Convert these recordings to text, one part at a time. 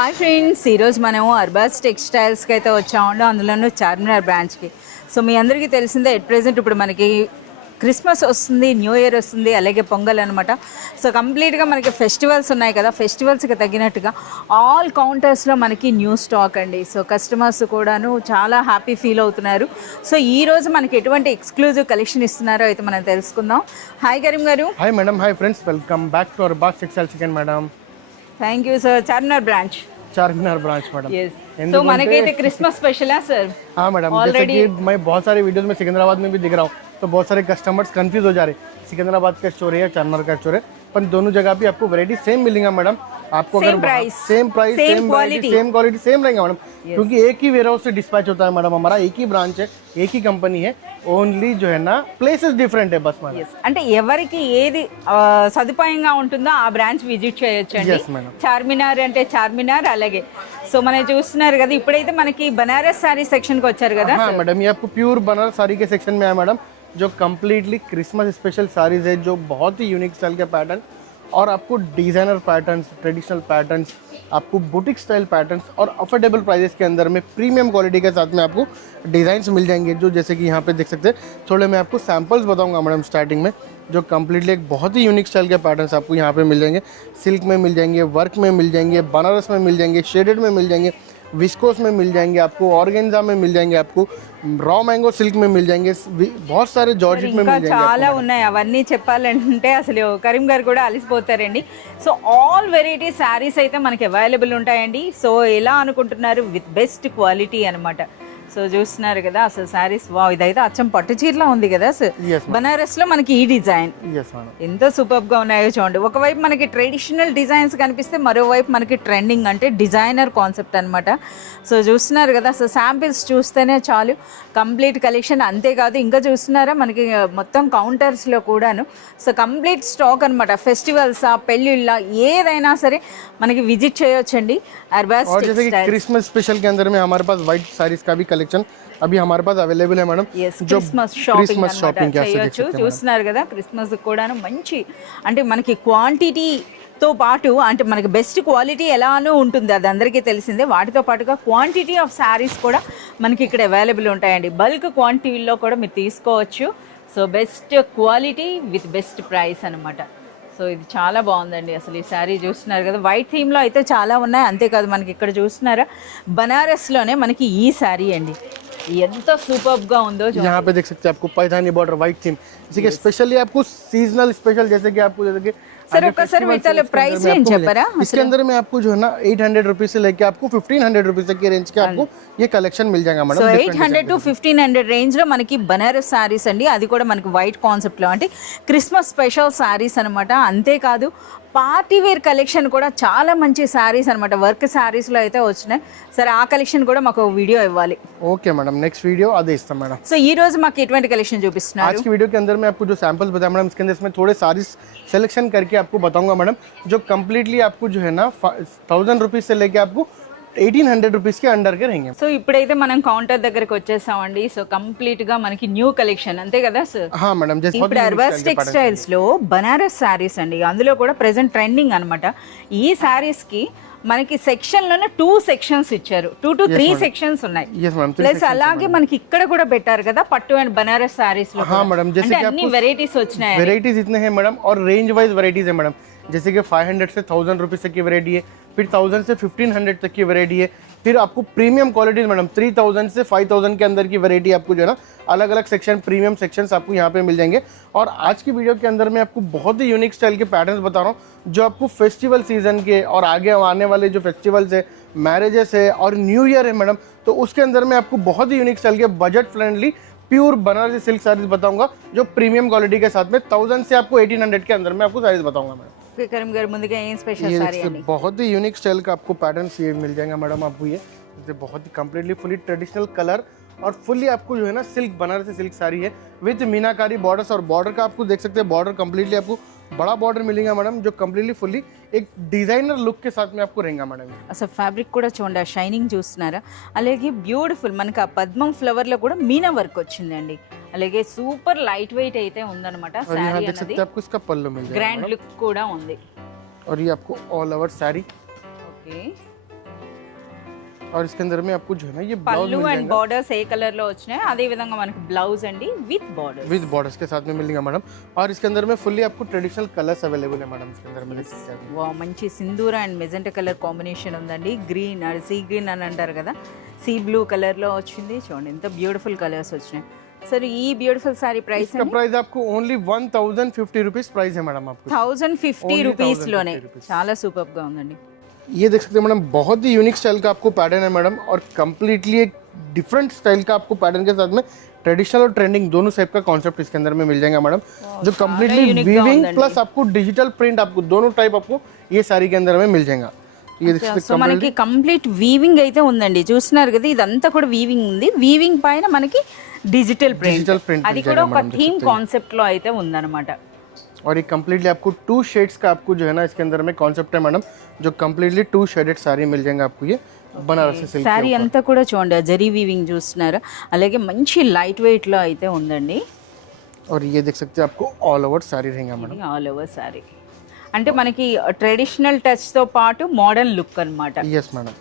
Hi friends, ఈరోజు మనం అర్బాస్ టెక్స్టైల్స్కి అయితే వచ్చామండి, అందులోనూ చార్మినార్ బ్రాంచ్కి. సో మీ అందరికీ తెలిసిందే ఎట్ ప్రెజెంట్ ఇప్పుడు మనకి క్రిస్మస్ వస్తుంది, న్యూ ఇయర్ వస్తుంది, అలాగే పొంగల్ అనమాట. సో కంప్లీట్గా మనకి ఫెస్టివల్స్ ఉన్నాయి కదా, ఫెస్టివల్స్కి తగినట్టుగా ఆల్ కౌంటర్స్లో మనకి న్యూ స్టాక్ అండి. సో కస్టమర్స్ కూడాను చాలా హ్యాపీ ఫీల్ అవుతున్నారు. సో ఈరోజు మనకి ఎటువంటి ఎక్స్క్లూజివ్ కలెక్షన్ ఇస్తున్నారో అయితే మనం తెలుసుకుందాం. హాయ్ కరీం గారు. Hi madam. Hi friends, welcome back to Arbaz textiles again madam. Thank you sir. Charminar branch madam. तो मनकैते क्रिसमस स्पेशल है सर. हाँ मैडम, जैसे कि मैं बहुत सारे वीडियोस में सिकंदराबाद में भी दिख रहा हूँ, तो बहुत सारे कस्टमर्स कंफ्यूज हो जा रहे हैं. सिकंदराबाद का स्टोर है या चारमीनार का स्टोर है, पर दोनों जगह भी आपको वैरायटी सेम मिलेगा मैडम. आपको same price, same quality same रहेगा मैडम. क्योंकि एक ही वेयर हाउस से डिस्पैच होता है मैडम. हमारा एक ही ब्रांच है, एक ही कंपनी है, ఓన్లీ जो है ना ప్లేసెస్ డిఫరెంట్ है बस मैडम. అంటే ఎవరికి ఏది సదుపాయంగా ఉంటుందో ఆ బ్రాంచ్ విజిట్ చేయొచ్చు అండి. చార్మినార్ అంటే చార్మినార్. అలాగే సో మనం చూస్తున్నారు కదా, ఇప్పుడైతే మనకి బనారస్ సారీ సెక్షన్ కి వచ్చారు కదా. हाँ मैडम, ये आपको प्योर बनारस साड़ी के सेक्शन में है मैडम, जो कम्प्लीटली क्रिसमस स्पेशल साड़ीज है, जो बहुत ही यूनिक स्टाइल के पैटर्न और आपको डिजाइनर पैटर्न्स, ट्रेडिशनल पैटर्न्स, आपको बुटीक स्टाइल पैटर्न्स और अफोर्डेबल प्राइसेस के अंदर में प्रीमियम क्वालिटी के साथ में आपको डिज़ाइंस मिल जाएंगे. जो जैसे कि यहाँ पे देख सकते हैं, थोड़े मैं आपको सैम्पल्स बताऊंगा मैडम स्टार्टिंग में. जो कम्प्लीटली एक बहुत ही यूनिक स्टाइल के पैटर्न्स आपको यहाँ पे मिल जाएंगे. सिल्क में मिल जाएंगे, वर्क में मिल जाएंगे, बनारस में मिल जाएंगे, शेडेड में मिल जाएंगे, विस्कोस में मिल जाएंगे, आपको ऑर्गेन्जा में मिल जाएंगे, आपको रॉ मैंगो सिल्क में मिल जाएंगे, बहुत सारे जॉर्जेट में मिल जाएंगे. చాలా ఉన్నాయి, అవన్నీ చెప్పాలంటే అసలు కరీం గారు కూడా అలసిపోతారండి. సో ఆల్ వెరైటీ శారీస్ అయితే మనకి అవైలబుల్ ఉంటాయండి. సో ఎలా అనుకుంటున్నారు, విత్ బెస్ట్ క్వాలిటీ అనమాట. సో చూస్తున్నారు కదా అసలు శారీస్, వావ్, ఇదైతే అచ్చం పట్టు చీరలా ఉంది కదా సార్. బనారస్ లో మనకి ఈ డిజైన్ ఎంత సూపర్ గా ఉన్నాయో చూడండి. ఒకవైపు మనకి ట్రెడిషనల్ డిజైన్స్ కనిపిస్తే, మరోవైపు మనకి ట్రెండింగ్ అంటే డిజైనర్ కాన్సెప్ట్ అనమాట. సో చూస్తున్నారు కదా, సో శాంపిల్స్ చూస్తేనే చాలు, కంప్లీట్ కలెక్షన్. అంతేకాదు ఇంకా చూస్తున్నారా మనకి మొత్తం కౌంటర్స్ లో కూడాను సో కంప్లీట్ స్టాక్ అనమాట. ఫెస్టివల్స్, పెళ్లిళ్ళ, ఏదైనా సరే మనకి విజిట్ చేయొచ్చండి అర్బాస్ టెక్స్టైల్స్. क्रिसमस स्पेशल के अंदर में हमारे पास व्हाइट साड़ीज का भी कलेक्शन अभी हमारे पास अवेलेबल है मैडम. जो क्रिसमस शॉपिंग చేయొచ్చు. చూస్తున్నారు కదా, క్రిస్మస్ కూడాను మంచి అంటే మనకి క్వాంటిటీ తో పాటు అంటే మనకి బెస్ట్ క్వాలిటీ ఎలానో ఉంటుంది, అది అందరికీ తెలిసిందే. వాటితో పాటుగా క్వాంటిటీ ఆఫ్ శారీస్ కూడా మనకి ఇక్కడ అవైలబుల్ ఉంటాయండి. బల్క్ క్వాంటిటీలో కూడా మీరు తీసుకోవచ్చు. So best quality with best price అనమాట. సో ఇది చాలా బాగుందండి. అసలు ఈ శారీ చూస్తున్నారు కదా, వైట్ థీమ్లో అయితే చాలా ఉన్నాయి. అంతేకాదు మనకి ఇక్కడ చూస్తున్నారా బనారస్లోనే మనకి ఈ శారీ అండి, ఎంత సూపర్గా ఉందో. यहाँ पे देख सकते हैं आपको पैठानी बॉर्डर व्हाइट थीम, जैसे कि स्पेशली आपको सीजनल स्पेशल, जैसे कि आपको जैसे कि सर ఒకసారి వీటిలో ప్రైస్ రేంజ్ చెప్పరా. इसके अंदर में आपको जो है ना 800 रुपीज से लेके आपको 1500 रुपीज तक के रेंज के आपको ये कलेक्शन मिल जाएगा मैडम. సో 800 to 1500 రేంజ్ లో మనకి బనారస్ సారీస్ అండి, అది కూడా మనకి వైట్ కాన్సెప్ట్ లో, అంటే క్రిస్మస్ స్పెషల్ సారీస్ అనమాట. అంతేకాదు పార్టీ వేర్ కలెక్షన్ కూడా చాలా మంచి శారీస్ అనమాట, వర్క్ శారీస్ లో అయితే వచ్చినాయి. సరే ఆ కలెక్షన్ కూడా మాకు వీడియో ఇవ్వాలి. ఓకే మేడం, నెక్స్ట్ వీడియో అదే ఇస్తాం మేడం. సో ఈ రోజు మాకు ఎటువంటి కలెక్షన్ చూపిస్తున్నారు? आज की वीडियो के अंदर में आपको जो सैंपल्स बताया मैडम, इसके अंदर इसमें थोड़े सारीस सिलेक्शन करके आपको बताऊंगा मैडम, जो कम्प्लीटली आपको जो है ना 1000 रुपीज से लेके आपको 1800 रुपीज के अंडर के रहेंगे. సో ఇప్పుడైతే మనం కౌంటర్ దగ్గరకు వచ్చేసామండి. సో కంప్లీట్ గా మనకి న్యూ కలెక్షన్ అంతే కదా సార్. हाँ मैडम, जैसे ఇప్పుడు అర్బాస్ టెక్స్టైల్స్ లో బనారస్ శారీస్ అండి, అందులో కూడా ప్రెసెంట్ ట్రెండింగ్ అనమాట. ఈ శారీస్ కి మనకి సెక్షన్ లోనే 2 సెక్షన్స్ ఇచ్చారు, 2 to 3 సెక్షన్స్ ఉన్నాయి. ప్లస్ అలాగే మనకి ఇక్కడ కూడా పెట్టారు కదా పట్టు అండ్ బనారస్ శారీస్ లో. हाँ मैडम, जैसे कि అన్ని వెరైటీస్ వచ్చినాయి. वेराइटीज इतने हैं मैडम, और रेंज वाइज वेराइटीज है मैडम. जैसे कि 500 से 1000 रुपीज तक की वैरायटी है, फिर 1000 से 1500 तक की वैरायटी है, फिर आपको प्रीमियम क्वालिटीज मैडम 3000 से 5000 के अंदर की वैरायटी आपको जो है ना अलग अलग सेक्शन, प्रीमियम सेक्शंस आपको यहाँ पे मिल जाएंगे. और आज की वीडियो के अंदर मैं आपको बहुत ही यूनिक स्टाइल के पैटर्न्स बता रहा हूँ, जो आपको फेस्टिवल सीजन के और आगे आने वाले जो फेस्टिवल्स है, मैरिजेस है और न्यू ईयर है मैडम, तो उसके अंदर में आपको बहुत ही यूनिक स्टाइल के budget friendly pure Banarasi silk saris बताऊंगा, जो प्रीमियम क्वालिटी के साथ में 1000 से आपको 1800 के अंदर में आपको साड़ीज बताऊंगा मैडम. కరీం గారు ముందుగా ఏం స్పెషల్ సారీ అండి? बहुत ही यूनिक स्टाइल का आपको पैटर्न्स ये मिल जाएगा मैडम. आपको ये बहुत ही कम्प्लीटली फुली ट्रेडिशनल कलर और फुल्ली आपको जो है ना सिल्क बनारसी सिल्क साड़ी है विद मीनाकारी बॉर्डर्स. और बॉर्डर का आपको देख सकते हैं, बॉर्डर कम्प्लीटली आपको बड़ा बॉर्डर मिलेगा मैडम, जो कम्प्लीटली फुल्ली एक डिजाइनर लुक के साथ में आपको रहेगा मैडम. అసలు ఫ్యాబ్రిక్ కూడా చూడండి, షైనింగ్ చూస్తున్నారా. అలాగే బ్యూటిఫుల్ మనకి ఆ పద్మం ఫ్లవర్ లో కూడా మీనా వర్క్ వచ్చిందండి. అలాగే సూపర్ లైట్ వెయిట్ అయితే ఉందన్నమాట సారీ అనేది. आपको इसका पल्लू मिल जाएगा, గ్రాండ్ లుక్ కూడా ఉంది. और ये आपको ऑल ओवर साड़ी. ఓకే, और इसके अंदर में आपको जो है ना ये ब्लाउज పళ్ళు मिल అండ్ जाएगा బార్డర్స్ ఏ కలర్ లో వచ్చినాయి అదే విధంగా మనకి బ్లౌజ్ అండి విత్ బార్డర్. विद बॉर्डर्स के साथ में मिलेगा मैडम. और इसके अंदर में फुल्ली आपको ट्रेडिशनल कलर्स अवेलेबल है मैडम. इसके अंदर में देख सकते हैं. వా మంచి సింధూర అండ్ మెజెంటా కలర్ కాంబినేషన్ ఉందండి. గ్రీన్ అది సీ గ్రీన్ అని అంటారు కదా, సీ బ్లూ కలర్ లో వచ్చింది. చూడండి ఎంత బ్యూటిఫుల్ కలర్స్ వచ్చినాయి. సరే ఈ బ్యూటిఫుల్ సారీ ప్రైస్ इसका प्राइस आपको ओनली 1050 रुपीस प्राइस है मैडम आपको. 1050 Only రూపీస్ లోనే 1050 rupees. చాలా సూపర్ గా ఉందండి. ये देख सकते हैं मैडम, बहुत ही यूनिक स्टाइल का आपको पैटर्न है मैडम. और कम्प्लीटली एक डिफरेंट स्टाइल का आपको पैटर्न के साथ में ट्रेडिशनल और ट्रेंडिंग दोनों टाइप का कॉन्सेप्ट इसके अंदर में मिल जाएगा मैडम. जो completely unique weaving gown plus आपको डिजिटल प्रिंट आपको दोनों टाइप आपको ये साड़ी के अंदर में मिल जाएगा. ये देख सकते సో మనకి కంప్లీట్ వీవింగ్ అయితే ఉందండి. చూస్తున్నారు కదా ఇదంతా కూడా వీవింగ్ ఉంది. వీవింగ్ పైన మనకి డిజిటల్ Digital print ప్రింట్ అది मिल కూడా जाएगा ఒక madam, థీమ్ కాన్సెప్ట్ లో అయితే ఉందన్నమాట. और ये कम्प्लीटली आपको 2 शेड्स का आपको जो है ना इसके अंदर में कॉन्सेप्ट है मैडम. जो कम्प्लीटली 2 शेडेड साड़ी मिल जाएंगे आपको ये बनारसी सिल्क. శారీ అంతా కూడా చూడండి ఆ జరీ వీవింగ్ చూస్తున్నారు. అలాగే మంచి లైట్ వెయిట్ లో అయితే ఉందండి. और ये देख सकते हैं आपको ऑल ओवर साड़ी रहेगा मैडम. ఆల్ ఓవర్ సారీ అంటే మనకి ట్రెడిషనల్ టచ్ తో పాటు మోడర్న్ లుక్ అన్నమాట. Yes madam.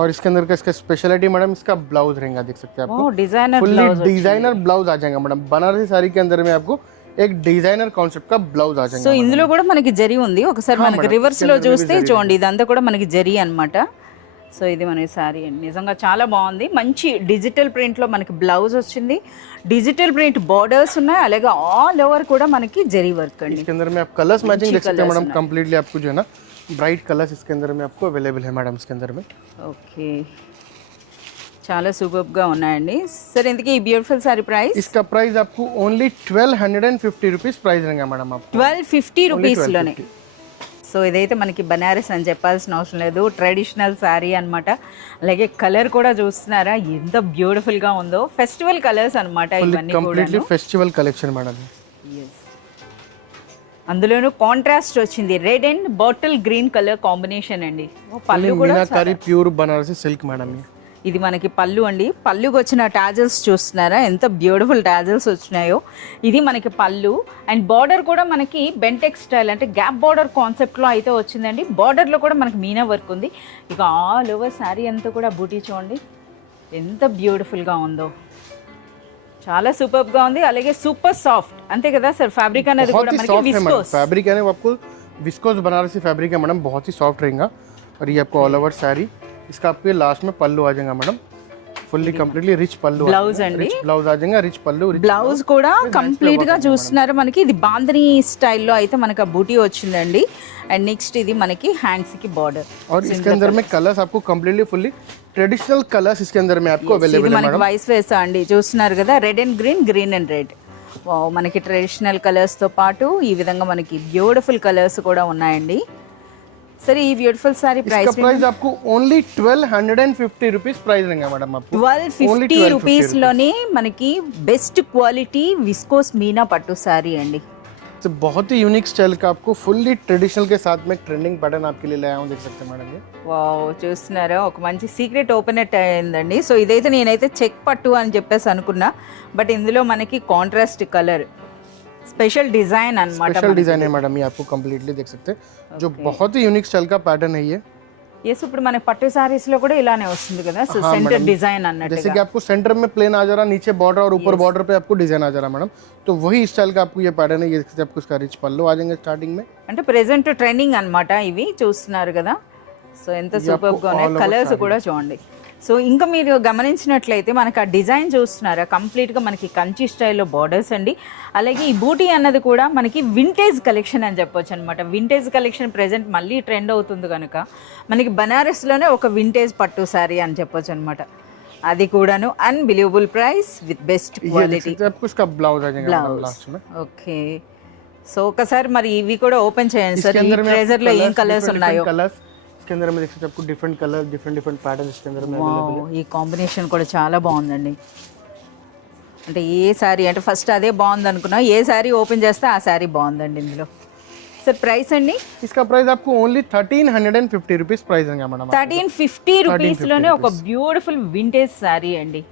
और इसके अंदर का इसका स्पेशलिटी मैडम इसका ब्लाउज रहेगा. देख सकते हैं ఓ आपको designer fully blouse designer blouse आ जाएगा मैडम. बनारसी साड़ी के अंदर में आपको एक डिजाइनर कॉन्सेप्ट का ब्लाउज आ సో जाएगा. ఇందులో కూడా మనకి జరీ ఉంది. ఒకసారి మనకి మేడం, రివర్స్ లో కింద చూస్తే జరీ చూడండి ఇదంతా కూడా మనకి జరీ అన్నమాట. సో ఇది మన సారీ అండి. నిజంగా చాలా బాగుంది. మంచి డిజిటల్ ప్రింట్ లో మనకి బ్లౌజ్ వచ్చింది. డిజిటల్ ప్రింట్ బార్డర్స్ ఉన్నాయి. అలాగే ఆల్ ఓవర్ కూడా మనకి జరీ వర్క్ అండి. इसके अंदर में आप कलर्स मैचिंग देख सकते हैं मैडम. कम्प्लीटली आपको जो है ना ब्राइट कलर्स इसके अंदर में आपको अवेलेबल है मैडम. इसके अंदर में ఓకే చాలా సూపర్ గా ఉన్నాయండి. సరే ఇంతకీ ఈ బ్యూటిఫుల్ సారీ ప్రైస్ इसका प्राइस आपको ओनली 1250 रुपीस प्राइस रहेगा मैडम आपको. 1250 రూపీస్ లోనే. 1250. సో ఇదైతే మనకి బనారస్ అని చెప్పాల్సిన అవసరం లేదు. ట్రెడిషనల్ శారీ అన్నమాట. అలాగే కలర్ కూడా చూస్తున్నారా ఎంత బ్యూటిఫుల్ గా ఉందో. ఫెస్టివల్ కలర్స్ అన్నమాట ఇవన్నీ కూడా. Completely festival collection madam. అందులోనూ కాంట్రాస్ట్ వచ్చింది. Red and bottle green colour combination అండి. పళ్ళు కూడా मीनाकारी प्योर बनारसी सिल्क मैडम. ये ఇది మనకి పళ్ళు అండి. పళ్ళుకి వచ్చిన టాజల్స్ చూస్తున్నారా ఎంత బ్యూటిఫుల్ టాజల్స్ వచ్చినాయో. ఇది మనకి పళ్ళు అండ్ బార్డర్ కూడా మనకి బెంటెక్ స్టైల్ అంటే గ్యాప్ బార్డర్ కాన్సెప్ట్లో అయితే వచ్చిందండి. బార్డర్లో కూడా మనకి మీనా వర్క్ ఉంది. ఇక ఆల్ ఓవర్ శారీ అంతా కూడా బూటీ చూడండి ఎంత బ్యూటిఫుల్గా ఉందో. చాలా సూపర్గా ఉంది. అలాగే సూపర్ సాఫ్ట్ అంతే కదా సార్. ఫ్యాబ్రిక్ అనేది కూడా మనకి విస్కోస్ फैब्रिक है ना वो आपको विस्कोस बनारसी फैब्रिक है मैडम. बहुत ही सॉफ्ट रहेगा. और ये आपको ऑल ओवर साड़ी इसका आपके लास्ट में पल्लू आ जाएगा मैडम. फुल्ली कंप्लीटली रिच पल्लू ब्लाउज अंडी. रिच ब्लाउज आ जाएगा. रिच पल्लू బ్లౌజ్ కూడా కంప్లీట్ గా చూస్తున్నారు మనకి. ఇది బాందని స్టైల్లో అయితే మనకి ఆ బూటీ వచ్చిందండి. అండ్ నెక్స్ట్ ఇది మనకి హ్యాండ్స్ కి బార్డర్. और इसके अंदर में कलर्स आपको कंप्लीटली फुल्ली ट्रेडिशनल कलर्स इसके अंदर में आपको ఇది अवेलेबल है మనకి मैडम. వైస్ వేసా అండి. చూస్తున్నారు కదా red and green, green and red. మనకి ట్రెడిషనల్ కలర్స్ తో పాటు ఈ విధంగా మనకి బ్యూటిఫుల్ కలర్స్ కూడా ఉన్నాయండి. సరే ఈ బ్యూటిఫుల్ సారీ इसका ప్రైస్ प्राइस आपको ओनली 1250 रुपीस प्राइस रहेगा मैडम आपको. 1250 రూపీస్ లోనే మనకి బెస్ట్ క్వాలిటీ విస్కోస్ మీనా పట్టు సారీ అండి. तो बहुत ही यूनिक स्टाइल का आपको फुल्ली ट्रेडिशनल के साथ में ट्रेंडिंग पैटर्न आपके लिए लाया हूँ. देख सकते हैं मैडम. ये వావ్ చూస్తున్నారా ఒక మంచి సీక్రెట్ ఓపెన్ అయిందండి. సో ఇదైతే నేనైతే చెక్ పట్టు అని చెప్పేసి అనుకున్నా. బట్ ఇందులో మనకి కాంట్రాస్ట్ కలర్ స్పెషల్ డిజైన్ అన్నమాట. स्पेशल डिजाइन है मैडम. ये आपको कंप्लीटली देख सकते हैं. जो बहुत ही यूनिक स्टाइल का पैटर्न है ये. ఎస్ ఇప్పుడు మన పట్టు సారీస్ లో కూడా ఇలానే వస్తుంది కదా. సో సెంటర్ డిజైన్ जैसे అన్నట్టుగా. कि आपको सेंटर में प्लेन आ जा रहा, नीचे बॉर्डर और ऊपर बॉर्डर पे आपको डिजाइन आ जा रहा मैडम. तो वही स्टाइल का आपको ये पैटर्न है. ये देखते हैं आपको इसका रिच पल्लू आ जाएंगे स्टार्टिंग में. అంటే ప్రెసెంట్ ట్రెండింగ్ అన్నమాట ఇవి చూస్తున్నారు కదా. సో ఎంత సూపర్ గా ఉన్నాయి. కలర్స్ కూడా చూడండి. సో ఇంకా మీరు గమనించినట్లయితే మనకి ఆ డిజైన్ చూస్తున్నారా కంప్లీట్గా మనకి కంచి స్టైల్లో బార్డర్స్ అండి. అలాగే ఈ బూటీ అన్నది కూడా మనకి వింటేజ్ కలెక్షన్ అని చెప్పొచ్చు అనమాట. వింటేజ్ కలెక్షన్ ప్రెజెంట్ మళ్ళీ ట్రెండ్ అవుతుంది కనుక మనకి బనారస్లోనే ఒక వింటేజ్ పట్టు శారీ అని చెప్పొచ్చు అనమాట. అది కూడాను అన్బిలీవబుల్ ప్రైస్ విత్ బెస్ట్ ये देख క్వాలిటీ. सकते हैं आपको इसका ब्लाउज आ जाएगा मैडम लास्ट में. ఓకే సో ఒకసారి మరి ఇవి కూడా ఓపెన్ చేయండి సార్. इसके ఈ अंदर में ట్రేజర్లో ఏం కలర్స్ ఉన్నాయో. कलर्स इसके अंदर में देख सकते हैं आपको डिफरेंट कलर डिफरेंट पैटर्न इसके अंदर में వావ్ ఈ కాంబినేషన్ కూడా చాలా బాగుందండి. అంటే ఏ శారీ అంటే ఫస్ట్ అదే బాగుంది అనుకున్నా, ఏ శారీ ఓపెన్ చేస్తే ఆ శారీ బాగుందండి ఇందులో. సార్ ప్రైస్ అండి इसका प्राइस आपको ओनली 1350 रुपीस प्राइस रहेगा मैडम. 1350 రూపీస్ లోనే ఒక బ్యూటిఫుల్ వింటేజ్ శారీ అండి.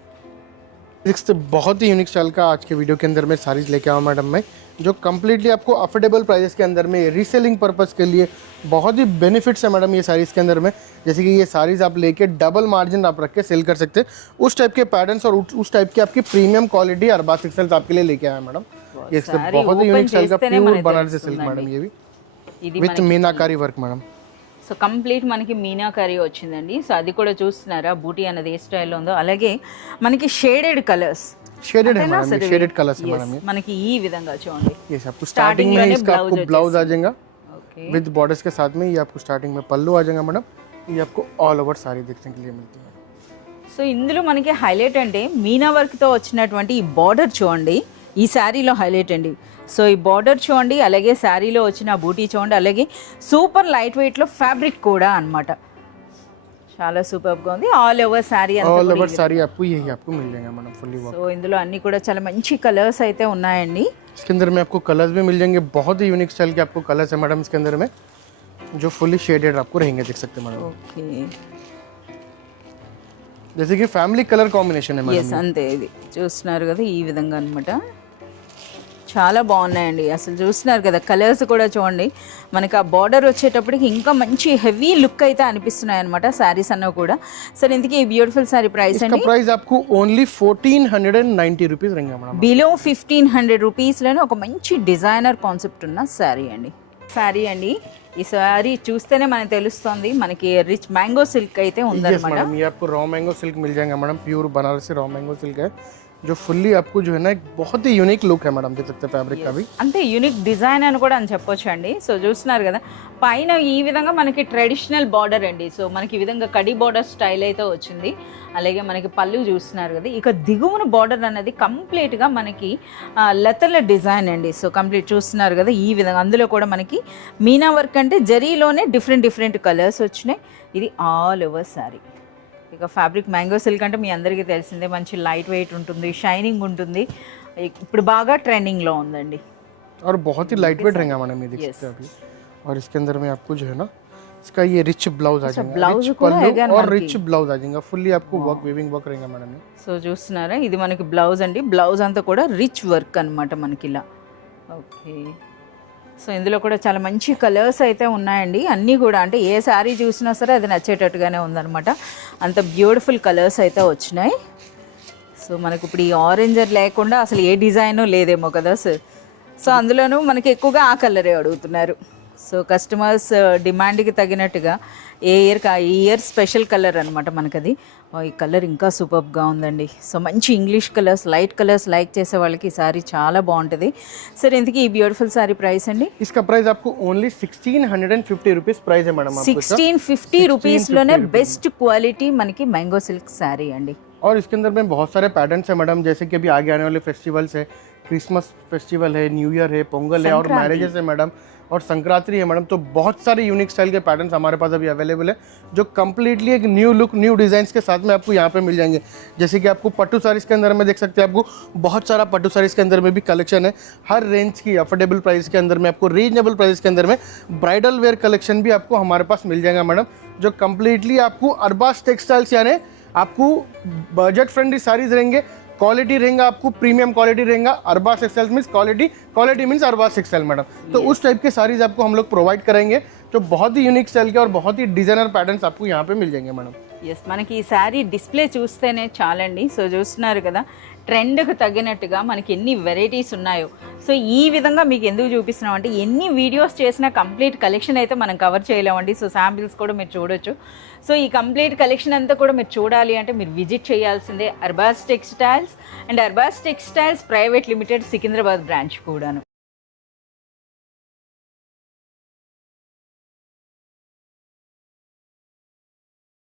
बहुत ही यूनिक स्टाइल का आज के वीडियो के अंदर में साड़ीज लेके आया मैडम. मैं जो कम्प्लीटली आपको अफोर्डेबल प्राइसेस के अंदर में रीसेलिंग पर्पस के लिए बहुत ही बेनिफिट्स है मैडम ये साड़ीज़ के अंदर में। जैसे कि ये साड़ीज़ आप लेके डबल मार्जिन आप रख के सेल कर सकते हैं, उस टाइप के पैटर्न्स और उस टाइप की आपकी प्रीमियम क्वालिटी अरबाज टेक्सटाइल्स आपके लिए लेके आया मैडम। ये बहुत ही यूनिक स्टाइल का प्योर बनारसी सिल्क मैडम, ये भी with meenakari work madam. So complete మనకి మీనాకారి వచ్చిందండి। సో అది కూడా చూస్తున్నారా బూటీ అనేది ఏ స్టైల్లో ఉందో, అలాగే మనకి షేడెడ్ కలర్స్ शेडेड है मैडम, शेडेड कलर्स है मैडम। ये మనకి ఈ విధంగా చూడండి, ये आपको स्टार्टिंग में इसका आपको ब्लाउज आ जाएगा विद बॉर्डर्स के साथ में। ये आपको स्टार्टिंग में पल्लू आ जाएगा मैडम। ये आपको ऑल ओवर साड़ी देखने के लिए मिलती है। సో ఇందులో మనకి హైలైట్ అంటే మీనా వర్క్తో వచ్చినటువంటి ఈ బార్డర్ చూడండి, ఈ శారీలో హైలైట్ అండి। సో ఈ బార్డర్ చూడండి, అలాగే శారీలో వచ్చిన బూటీ చూడండి, అలాగే సూపర్ లైట్ వెయిట్లో ఫ్యాబ్రిక్ కూడా అన్నమాట, చాలా సూపర్గా ఉంది। All over sari all over sari आपको यही आपको मिल जाएगा मैडम फुल्ली वर्क। సో ఇందులో అన్ని కూడా చాలా మంచి కలర్స్ అయితే ఉన్నాయండి। इसके अंदर में आपको कलर्स भी मिल जाएंगे, बहुत ही यूनिक स्टाइल के आपको कलर्स है मैडम इसके अंदर में, जो फुल्ली शेडेड आपको रहेंगे, देख सकते हैं मैडम। ఓకే, जैसे कि फैमिली कलर कॉम्बिनेशन है मैडम। ఎస్ అంతే, ఇది చూస్తున్నారు కదా ఈ విధంగా అన్నమాట, చాలా బాగున్నాయండి। అసలు చూస్తున్నారు కదా కలర్స్ కూడా చూడండి, మనకి ఆ బార్డర్ వచ్చేటప్పటికి ఇంకా మంచి హెవీ లుక్ అయితే అనిపిస్తున్నాయి అనమాట శారీస్ అన్న కూడా। సరే ఇంతకీ ఈ బ్యూటిఫుల్ శారీ ప్రైస్ इसका అండి प्राइस आपको ओनली 1490 रुपीस रहेंगे मैडम। బిలో 1500 రూపీస్లోనే ఒక మంచి డిజైనర్ కాన్సెప్ట్ ఉన్న శారీ అండి। శారీ అండి, ఈ శారీ చూస్తేనే మనకు తెలుస్తుంది మనకి రిచ్ మ్యాంగో సిల్క్ అయితే यस ఉందన్నమాట। मैडम, ये आपको रॉ मैंगो सिल्क मिल जाएगा madam, pure Banarasi raw mango silk है, जो फुल्ली आपको जो है ना एक बहुत ही यूनिक लुक है मैडम, देख सकते हैं फैब्रिक का भी। అంటే యూనిక్ డిజైన్ అని కూడా అని చెప్పొచ్చు అండి। సో చూస్తున్నారు కదా పైన ఈ విధంగా మనకి ట్రెడిషనల్ బార్డర్ అండి, సో మనకి ఈ విధంగా కడి బార్డర్ స్టైల్ అయితే వచ్చింది, అలాగే మనకి పళ్ళు చూస్తున్నారు కదా, ఇక దిగువన బార్డర్ అనేది కంప్లీట్గా మనకి లతల డిజైన్ అండి। సో కంప్లీట్ చూస్తున్నారు కదా ఈ విధంగా, అందులో కూడా మనకి మీనా వర్క్ అంటే జరీలోనే డిఫరెంట్ కలర్స్ వచ్చినాయి। ఇది ఆల్ ఓవర్ శారీ, ఇక ఫ్యాబ్రిక్ మ్యాంగో సిల్క్ అంటే మీ అందరికీ తెలిసిందే, మంచి లైట్ వెయిట్ ఉంటుంది, షైనింగ్ ఉంటుంది, ఇప్పుడు బాగా ట్రెండింగ్లో ఉందండి। और बहुत ही लाइट वेट रहेगा मैडम, ये देख सकते हैं अभी। और इसके अंदर में आपको जो है ना इसका ये रिच ब्लाउज आ जाएगा, ब्लाउज रिच కూడా पल्लू again और మనకి रिच ब्लाउज आ जाएगा, फुल्ली आपको वर्क वीविंग वर्क रहेगा मैडम ये। సో చూస్తున్నారా ఇది మనకి బ్లౌజ్ అండి, బ్లౌజ్ అంతా కూడా రిచ్ వర్క్ అన్నమాట మనకి ఇలా। ఓకే, సో ఇందులో కూడా చాలా మంచి కలర్స్ అయితే ఉన్నాయండి, అన్నీ కూడా అంటే ఏ శారీ చూసినా సరే అది నచ్చేటట్టుగానే ఉందన్నమాట, అంత బ్యూటిఫుల్ కలర్స్ అయితే వచ్చినాయి। సో మనకు ఇప్పుడు ఈ ఆరెంజర్ లేకుండా అసలు ఏ డిజైను లేదేమో కదా సార్, సో అందులోనూ మనకి ఎక్కువగా ఆ కలరే అడుగుతున్నారు। సో కస్టమర్స్ డిమాండ్కి తగినట్టుగా ఏ ఇయర్కి ఆ ఇయర్ స్పెషల్ కలర్ అనమాట మనకది। ఈ కలర్ ఇంకా సూపర్గా ఉందండి। సో మంచి English colours, light colours like చేసే వాళ్ళకి ఈ సారీ చాలా బాగుంటుంది। సరే ఇంతకీ ఈ బ్యూటిఫుల్ సారీ ప్రైస్ అండి? इसका प्राइस आपको ओनली 1650 रुपीस प्राइस है मैडम। 1650 రూపీస్లోనే బెస్ట్ క్వాలిటీ మనకి మ్యాంగో సిల్క్ శారీ అండి। और इसके अंदर में बहुत सारे पैटर्न्स है मैडम, जैसे कि अभी आगे आने वाले फेस्टिवल्स है, क्रिसमस फेस्टिवल है, न्यू ईयर है, पोंगल है और मैरिजेस है मैडम, और संक्रांति है मैडम। तो बहुत सारे यूनिक स्टाइल के पैटर्न्स हमारे पास अभी अवेलेबल है, जो कम्प्लीटली एक न्यू लुक न्यू डिजाइन के साथ में आपको यहाँ पे मिल जाएंगे। जैसे कि आपको पट्टू साड़ीज़ के अंदर में देख सकते हैं, आपको बहुत सारा पट्टू साड़ीज़ के अंदर में भी कलेक्शन है, हर रेंज की अफोर्डेबल प्राइस के अंदर में आपको रीजनेबल प्राइस के अंदर में ब्राइडल वेयर कलेक्शन भी आपको हमारे पास मिल जाएगा मैडम, जो कम्प्लीटली आपको अरबाज टेक्सटाइल्स यानी आपको बजट फ्रेंडली साड़ीज रहेंगे, क्वालिटी रहेगा आपको प्रीमियम क्वालिटी रहेगा। Arbaz textiles means quality means Arbaz textile madam. तो उस टाइप के साड़ीज आपको हम लोग प्रोवाइड करेंगे, जो बहुत ही यूनिक स्टाइल के और बहुत ही डिजाइनर पैटर्न्स आपको यहाँ पे मिल जाएंगे मैडम। ఎస్, మనకి ఈ శారీ డిస్ప్లే చూస్తేనే చాలండి। సో చూస్తున్నారు కదా ట్రెండ్కి తగినట్టుగా మనకి ఎన్ని వెరైటీస్ ఉన్నాయో। సో ఈ విధంగా మీకు ఎందుకు చూపిస్తున్నాం అంటే ఎన్ని వీడియోస్ చేసినా కంప్లీట్ కలెక్షన్ అయితే మనం కవర్ చేయలేమండి। సో శాంపిల్స్ కూడా మీరు చూడొచ్చు। సో ఈ కంప్లీట్ కలెక్షన్ అంతా కూడా మీరు చూడాలి అంటే మీరు విజిట్ చేయాల్సిందే Arbaaz textiles and Arbaaz textiles private limited Secunderabad branch కూడాను।